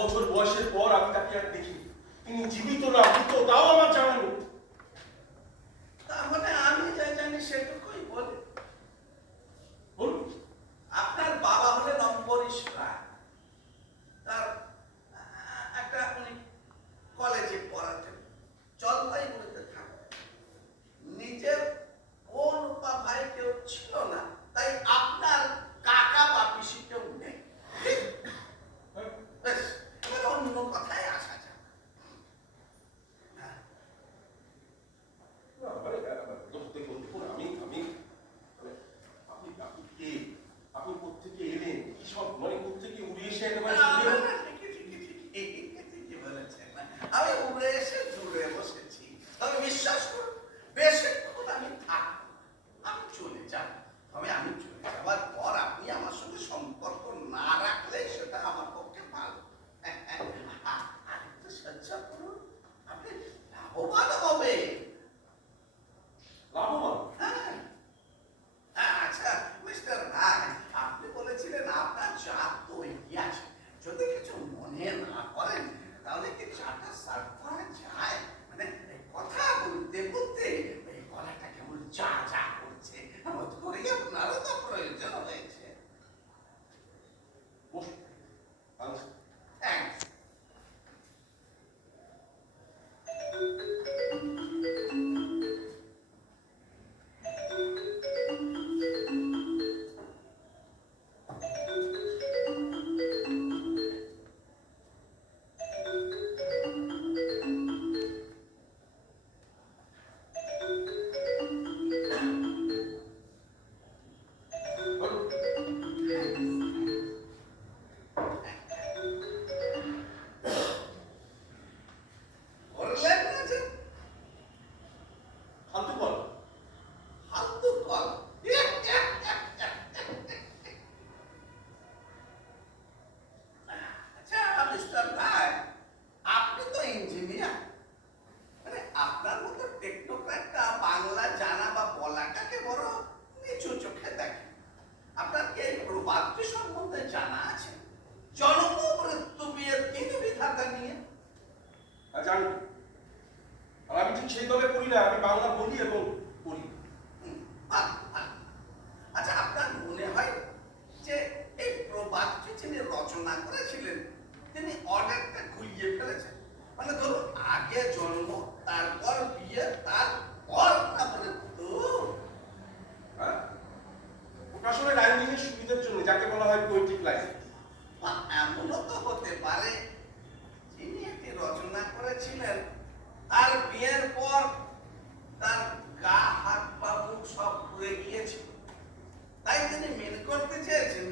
বছর বয়সের পর আমি তাকে আর দেখিনি। তিনি জীবিত না মৃত তাও আমার জানা নেই। তার মানে আমি যা জানি সেটুকুই বলি। বলুন। আপনার বাবা হলেন অম্বরীশ রায়। তার একটা উনি কলেজে পড়াতেন, জলপাইগুড়িতে থাকতেন। নিজের বোন বা ভাই কেউ ছিল না, তাই আপনার কাকা বা পিসি কেউ নেই। বেশ, এবার অন্য কথায় আসা যাক। আপনি কোত্থেকে এলেন? কি সব মানে কোত্থেকে উড়ে এসে একেবারে আমি উড়ে এসে জুড়ে বসেছি। তবে বিশ্বাস করুন, বেশিক্ষণ আমি থাকবো, আমি চলে যাব। তবে আমি চলে যাওয়ার পর আপনি আমার সঙ্গে সম্পর্ক না রাখলে সেটা আমার পক্ষে ভালো। আরেকটু সহ্য করুন, আপনি লাভবান হবে। লাভবান? হ্যাঁ। আচ্ছা মিস্টার রায়, আপনি বলেছিলেন আপনার চা তৈরি আছে। যদি কিছু মনে না করেন তাহলে কি চাটা সার্ভ করা যায়? মানে কথা বলতে বলতে এই গলাটা কেমন চা চা করছে, বোধ করি আপনারও তো প্রয়োজন হয়েছে। থ্যাংকস। বললেন না যে ফালতু বল। ফালতু কল। আচ্ছা মিস্টার রায়, আপনি তো ইঞ্জিনিয়ার, মানে আপনার মতো টেকনোক্র্যাটটা বাংলা জানা বা বলাটাকে বড় নিচু চোখে দেখে। আপনার কি এই প্রবাদটি সম্বন্ধে জানা আছে? জন্ম মৃত্যু বিয়ের তিন বিধাতা নিয়ে। জানি। আর আমি ঠিক সেই দলে পড়ি না, আমি বাংলা বলি এবং পড়ি। ভালো, ভালো। আচ্ছা আপনার মনে হয় যে এই প্রবাদটি যিনি রচনা করেছিলেন তিনি অনেকটা গুলিয়ে ফেলেছেন? মানে ধরুন আগে জন্ম, তারপর বিয়ে, তারপর না মৃত্যু। হ্যাঁ, ওটা আসলে রাইমিং এর সুবিধার জন্য, যাকে বলা হয় পোয়েটিক লাইসেন্স। এমনও তো হতে পারে যিনি এটি রচনা করেছিলেন তার বিয়ের পর তার গা হাত পা মুখ সব পুড়ে গিয়েছিল, তাই তিনি মেনে করতে চেয়েছেন